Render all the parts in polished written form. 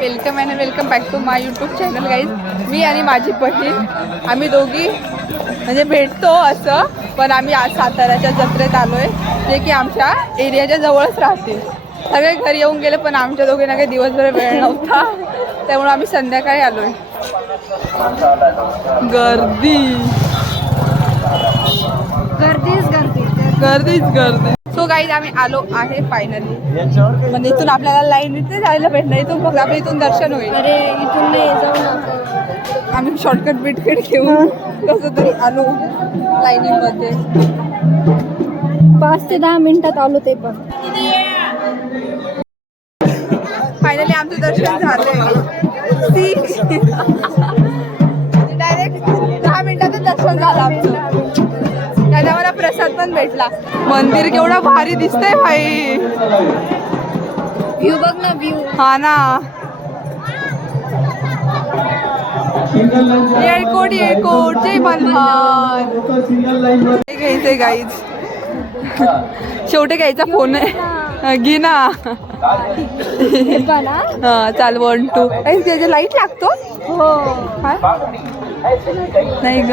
Welcome and welcome back to my YouTube channel guys. मी आणि माझी बहीण आम्ही दोघी म्हणजे भेटतो असं, पण आम्ही आज साताऱ्याच्या जत्रेत आलो आहे, जे की आमच्या एरियाच्या जवळच राहतील. सगळे घरी येऊन गेले, पण आमच्या दोघींना काही दिवसभर वेळ नव्हता, त्यामुळे आम्ही संध्याकाळी आलो आहे. गर्दी गर्दीच गर्दी गर्दीच गर्दी. सो गाईज आम्ही आलो आहे फायनली. म्हणजे इथून आपल्याला लाईन इथे जायला भेटणार, इथून फक्त आपल्या इथून दर्शन होईल. अरे इथून नाही जाऊ. आम्ही शॉर्टकट बिटकट घेऊन कसं तरी आलो लाईनिंगमध्ये. 5 ते 10 मिनिटात आलो ते पण. फायनली आमचं दर्शन झालंय. डायरेक्ट 10 मिनिटातच दर्शन झालं आमचं. त्यात आम्हाला प्रसाद पण भेटला. मंदिर केवढं भारी दिसतंय भाई. व्ह्यू बघ ना, व्ह्यू. हा ना, येळकोट येळकोट जय मल्हार. घ्यायचंय गाईज, शेवटी घ्यायचा फोन आहे. घे ना. हा चाल 1 2. त्याचे लाईट लागतो. हो नाही ग,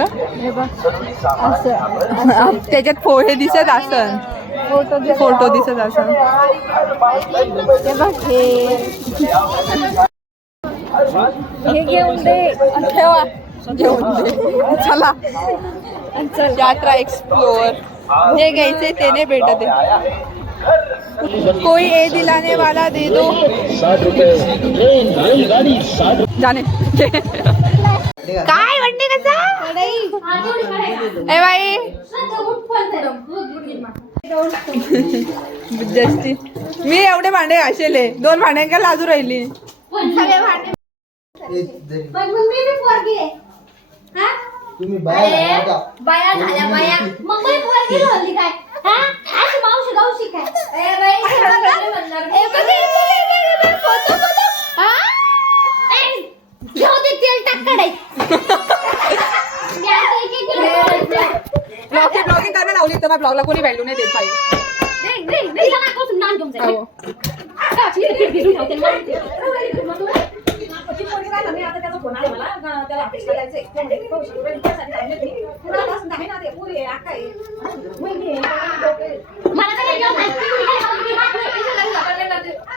असं त्याच्यात हे दिसत असन, फोटो दिसत असन. हे बघ, हे घेऊन दे. ठेवा, घेऊन दे. चला चल यात्रा एक्सप्लोअर. जे घ्यायचे ते नाही भेटत आहे. कोई ए दिलाने वाला दे दो. 60 रुपये जाने काय म्हणते कसा ए बाई जस्टी. मी एवढे भांडे घासेले, 2 भांड्यांका लाजू राहिली. तुम्ही बाया झाल्या बाया, मग मी पोरगी होली काय? हा अशी मावशी गावशी काय? ए बाई म्हणणार ए बघ फोटो फोटो. हा ए घेऊ दे, तेल टाक कढई. ब्लॉगिंग करायला लावली तर ब्लॉगला कोणी व्हॅल्यू नाही देत भाई.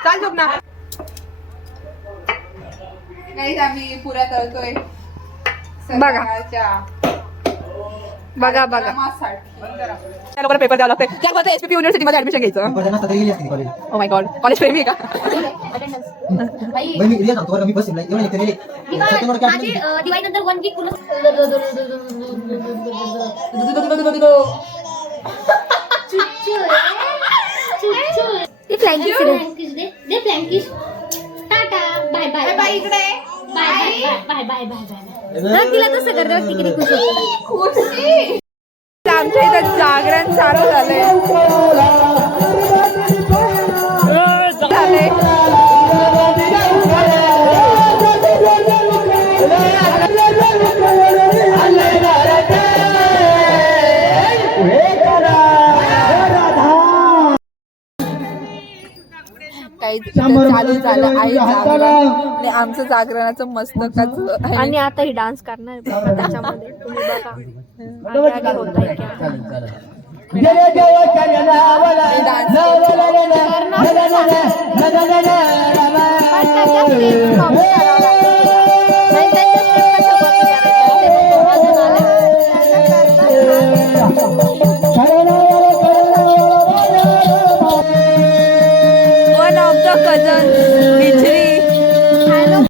चाल झोप ना. नाही आम्ही पुऱ्या करतोय बघा बघा. त्याला पेपर द्यावा लागतोय. त्यामध्ये एसपीपी युनिव्हर्सिटी मध्ये ऍडमिशन घ्यायचं. ओ माय गॉड, कॉलेज प्रेमी आहे का? दिवाळीनंतर 1 वीक पुन्हा दे फ्लँकिश. Tata bye bye bye. इकडे bye bye bye bye bye. तिला तसं करते, किती खुशी. आमच्या इथं जागरण चालू झालंय. काही चालू झालं आहे जागरण. आणि आमचं जागरणाचं मस्तकच. आणि आता ही डान्स करणार आहे त्याच्यामध्ये. तुम्ही बघा आगे होत आहे वन ऑफ द कझन्स